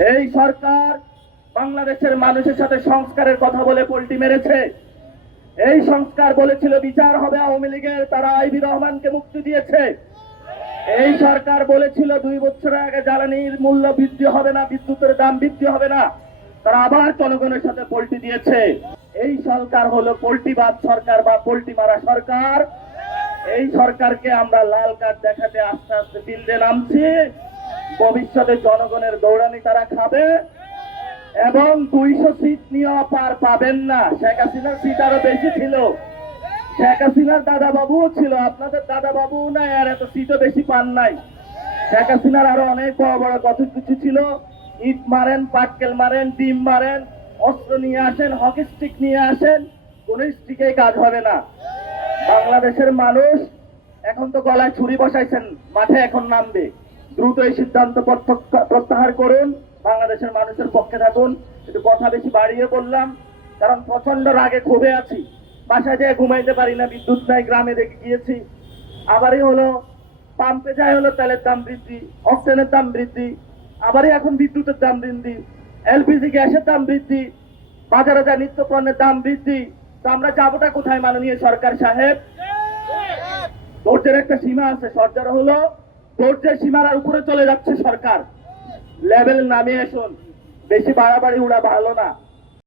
এই সরকার বাংলাদেশের মানুষের সাথে সংস্কারের কথা বলে পল্টি মেরেছে। এই সংস্কার বলেছিল বিচার হবে আওয়ামী লীগের, তারা আইবি রহমানকে মুক্তি দিয়েছে। এই সরকার বলেছিল 2 বছর আগে জ্বালানির মূল্য বৃদ্ধি হবে না, বিদ্যুতের দাম বৃদ্ধি হবে না, তারা আবার জনগণের সাথে পল্টি দিয়েছে। এই সরকার হলো পল্টিবাদ সরকার বা পল্টি মারা সরকার। এই সরকারকে আমরা লাল কার্ড দেখাতে আস্তে আস্তে ফিল্ডে নামছি। ভবিষ্যতে জনগণের দৌড়ানি তারা খাবে এবং 200 সিট নিয়ে পার পাবেন না। শেখ হাসিনার সিট আরো বেশি ছিল, শেখ হাসিনার দাদা বাবুও ছিল, আপনাদের দাদা বাবু নাই আর এত সিটও বেশি পান নাই। শেখ হাসিনার আরো অনেক বড় বড় কত কিছু ছিল, ইট মারেন, পাটকেল মারেন, ডিম মারেন, অস্ত্র নিয়ে আসেন, হকি স্টিক নিয়ে আসেন, কোন স্টিকেই কাজ হবে না। বাংলাদেশের মানুষ এখন তো গলায় ছুরি বসাইছেন, মাঠে এখন নামবে। দ্রুত এই সিদ্ধান্ত প্রত্যাহার করুন, বাংলাদেশের মানুষের পক্ষে থাকুন। একটু কথা বেশি বাড়িয়ে বললাম, কারণ প্রচন্ড রাগে ক্ষোভে আছি। বাসায় যেয়ে ঘুমাইতে পারি না, বিদ্যুৎ নাই, গ্রামে দেখে গিয়েছি। আবারই হলো পাম্পে যায় হলো তেলের দাম বৃদ্ধি, অক্সিজেনের দাম বৃদ্ধি, আবারই এখন বিদ্যুতের দাম বৃদ্ধি, এলপিজি গ্যাসের দাম বৃদ্ধি, বাজারে যা নিত্য পণ্যের দাম বৃদ্ধি। তো আমরা যাবোটা কোথায় মাননীয় সরকার সাহেব? ধৈর্যের একটা সীমা আছে, সরকার হলো ধৈর্যের সীমার উপরে চলে যাচ্ছে সরকার। লেভেল নামিয়ে আসুন, বেশি বাড়াবাড়ি উড়া ভালো না।